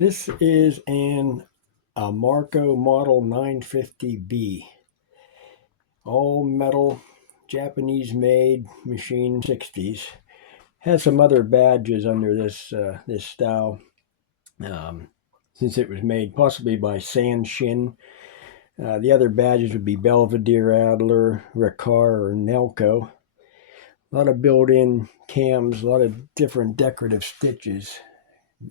This is an Amarko Model 950B. All metal, Japanese made machine, 60s. Has some other badges under this style. Since it was made possibly by Sanshin. The other badges would be Belvedere, Adler, Riccar, or Nelco. A lot of built-in cams, a lot of different decorative stitches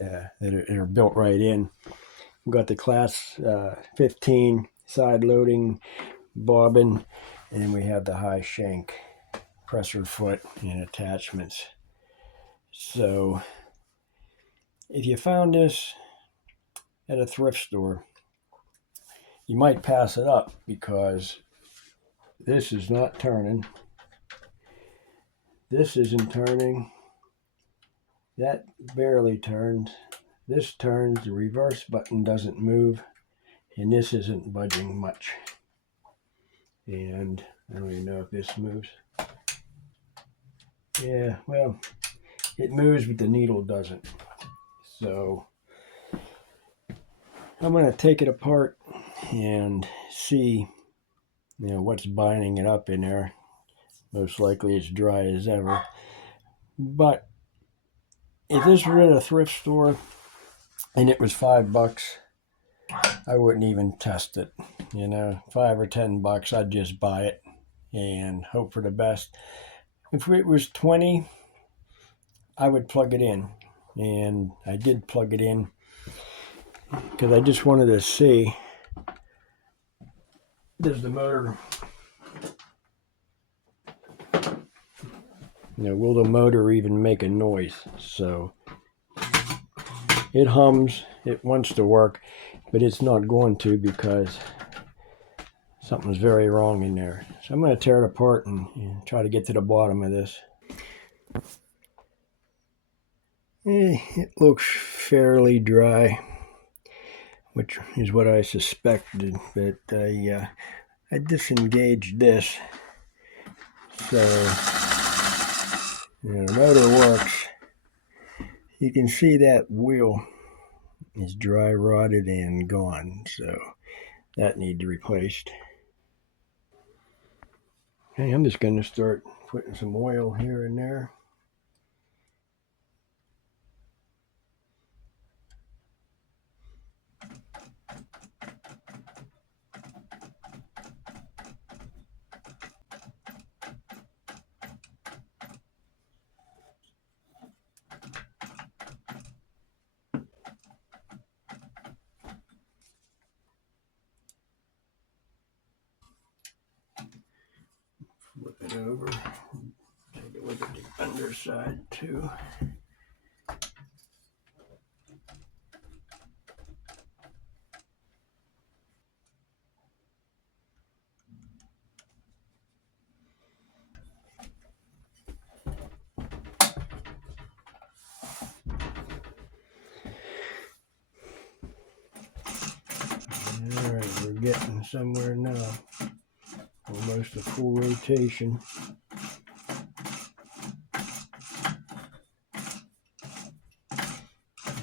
that are built right in. We've got the class 15 side loading bobbin, and then we have the high shank presser foot and attachments. So if you found this at a thrift store, you might pass it up because this is not turning. This isn't turning. That barely turns. This turns, the reverse button doesn't move, and this isn't budging much. And I don't even know if this moves. Yeah, well, it moves, but the needle doesn't. So I'm going to take it apart and see, what's binding it up in there. Most likely it's dry as ever. But if this were at a thrift store and it was $5, I wouldn't even test it. $5 or $10, I'd just buy it and hope for the best. If it was $20, I would plug it in. And I did plug it in because I just wanted to see, does the motor, will the motor even make a noise? So it hums, it wants to work, but it's not going to because something's very wrong in there. So I'm going to tear it apart and try to get to the bottom of this. It looks fairly dry, which is what I suspected, but I disengaged this. So the motor works. You can see that wheel is dry rotted and gone, so that needs replaced. Okay, I'm just going to start putting some oil here and there. Flip it over. Take a look at the underside too. Alright, we're getting somewhere now. Almost a full rotation.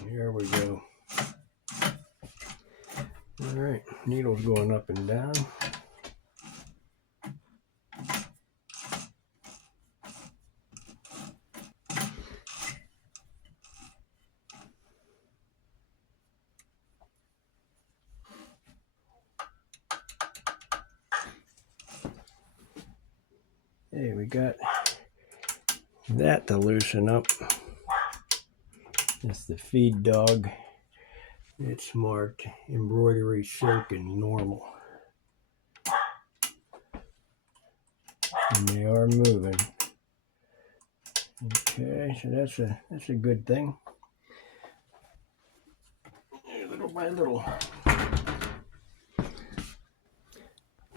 Here we go. Alright, needle's going up and down. Hey, we got that to loosen up. That's the feed dog. It's marked embroidery, silk, and normal. And they are moving. Okay, so that's a good thing. Little by little.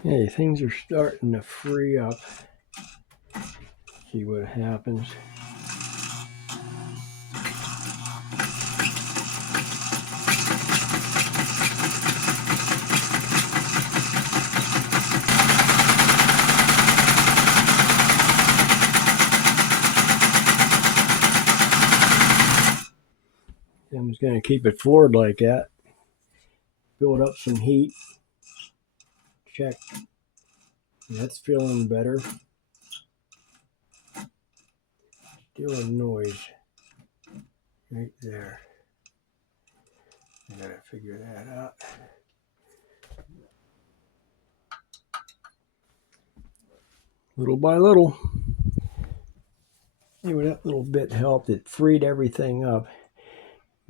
Hey, things are starting to free up. See what happens. just going to keep it floored like that. Build up some heat. Check. That's feeling better. Still a noise right there. I gotta figure that out. Little by little. Anyway, that little bit helped. It freed everything up.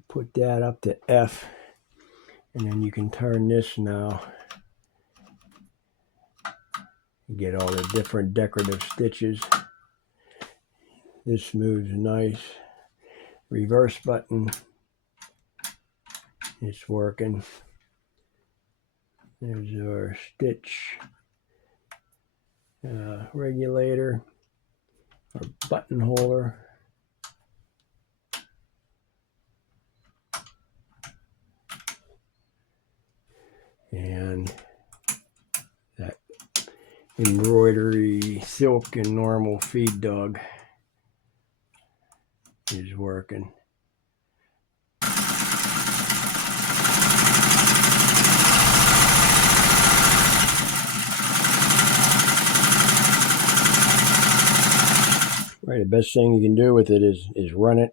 Put that up to F. And then you can turn this now. You get all the different decorative stitches. This moves nice. Reverse button. It's working. There's our stitch regulator, our button holder. And that embroidery silk and normal feed dog is working. Right, the best thing you can do with it is run it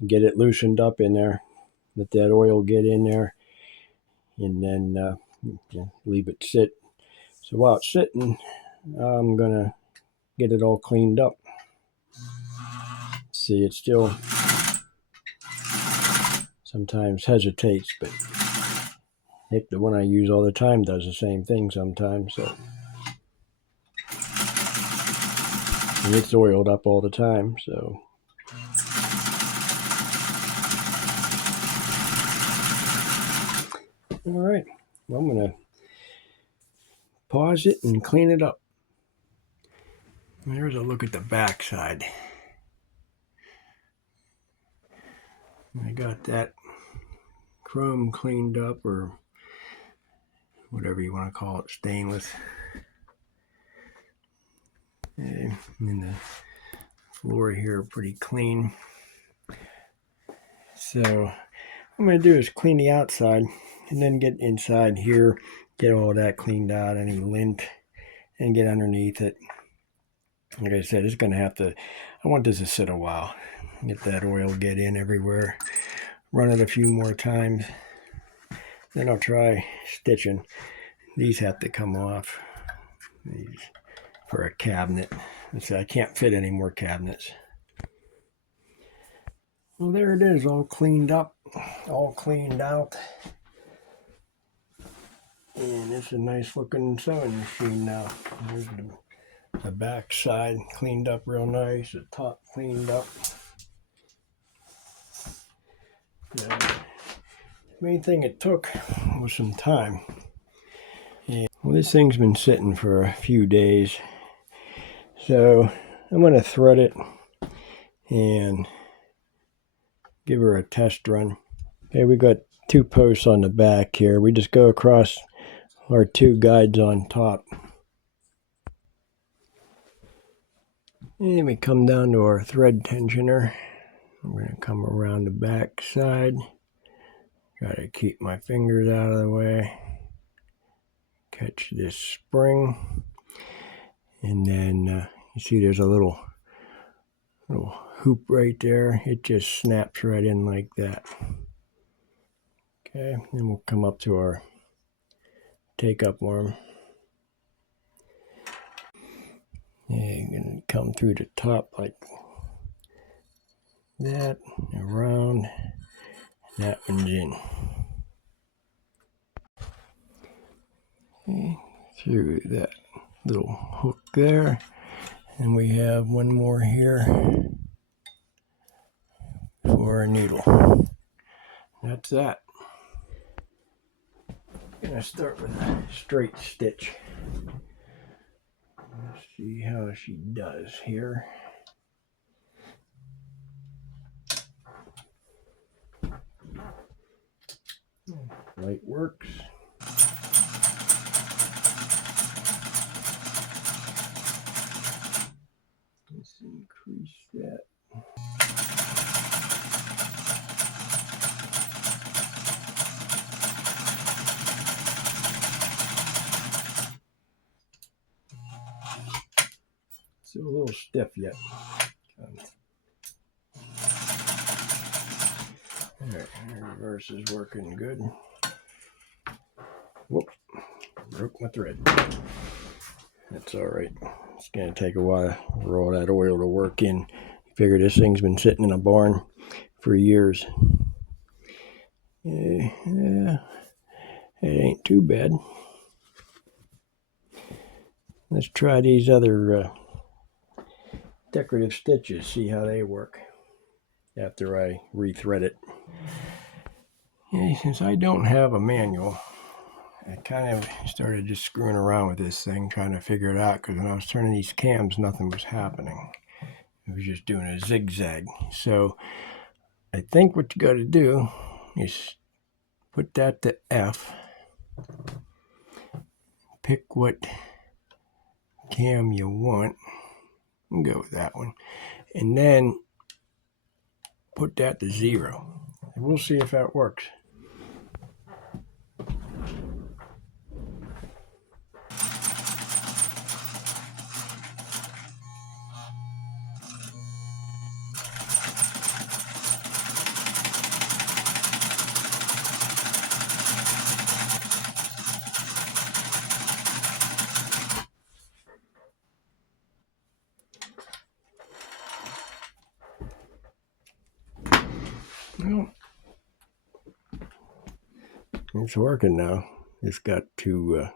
and get it loosened up in there. Let that oil get in there, and then leave it sit. So while it's sitting, I'm gonna get it all cleaned up. See, it still sometimes hesitates, but Nick, the one I use all the time, does the same thing sometimes. So. And it's oiled up all the time, so. All right, well, I'm going to pause it and clean it up. There's a look at the back side. I got that chrome cleaned up, or whatever you want to call it, stainless. And the floor here pretty clean. So what I'm going to do is clean the outside and then get inside here, get all that cleaned out, any lint, and get underneath it. Like I said, it's going to have to, I want this to sit a while. Get that oil get in everywhere. Run it a few more times. Then I'll try stitching. These have to come off. These for a cabinet. I can't fit any more cabinets. Well, there it is, all cleaned up, all cleaned out. And it's a nice looking sewing machine now. There's the back side cleaned up real nice, the top cleaned up. The main thing it took was some time. And, well, this thing's been sitting for a few days. So I'm going to thread it and give her a test run. Okay, we got 2 posts on the back here. We just go across our 2 guides on top. And we come down to our thread tensioner. I'm going to come around the back side. Try to keep my fingers out of the way. Catch this spring. And then you see there's a little hoop right there. It just snaps right in like that. Okay, then we'll come up to our take-up arm. And you're going to come through the top like that, around, and that one's in. Okay, through that little hook there. And we have one more here for a needle. That's that. I'm going to start with a straight stitch. Let's see how she does here. Light works. Let's increase that. Still a little stiff yet. Alright, reverse is working good. Whoop, broke my thread. That's alright. It's going to take a while for all that oil to work in. Figure this thing's been sitting in a barn for years. Yeah, it ain't too bad. Let's try these other decorative stitches, see how they work after I rethread it. Yeah, since I don't have a manual, I kind of started just screwing around with this thing, trying to figure it out, because when I was turning these cams, nothing was happening. It was just doing a zigzag. So I think what you got to do is put that to F, pick what cam you want, and go with that one, and then put that to 0. And we'll see if that works. Well, it's working now. Just got to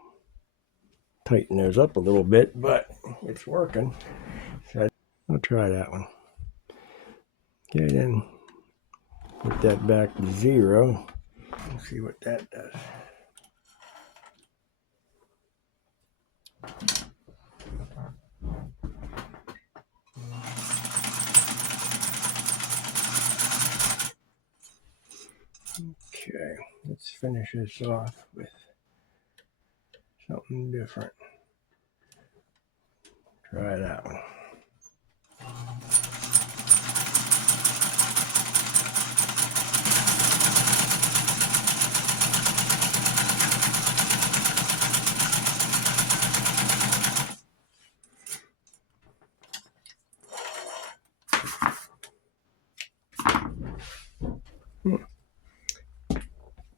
tighten those up a little bit, but it's working. So I'll try that one. Okay, then put that back to 0 and see what that does. Okay, let's finish this off with something different. Try that one.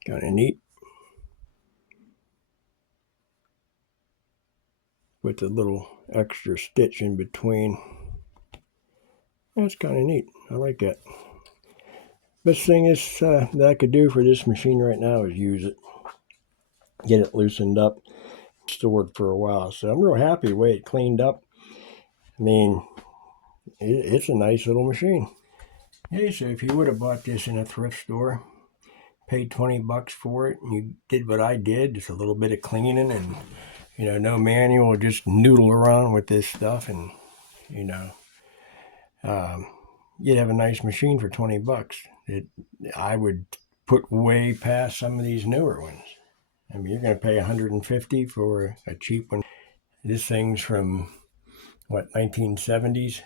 Kind of neat. With a little extra stitch in between. That's kind of neat. I like that. Best thing is that I could do for this machine right now is use it. Get it loosened up. Stored for a while. So I'm real happy the way it cleaned up. I mean, it's a nice little machine. Hey, so if you would have bought this in a thrift store, paid $20 for it, and you did what I did, just a little bit of cleaning and, no manual, just noodle around with this stuff, and, you'd have a nice machine for $20. I would put way past some of these newer ones. I mean, you're going to pay $150 for a cheap one. This thing's from, 1970s,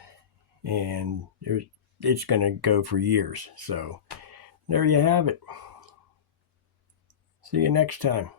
and it's going to go for years. So there you have it. See you next time.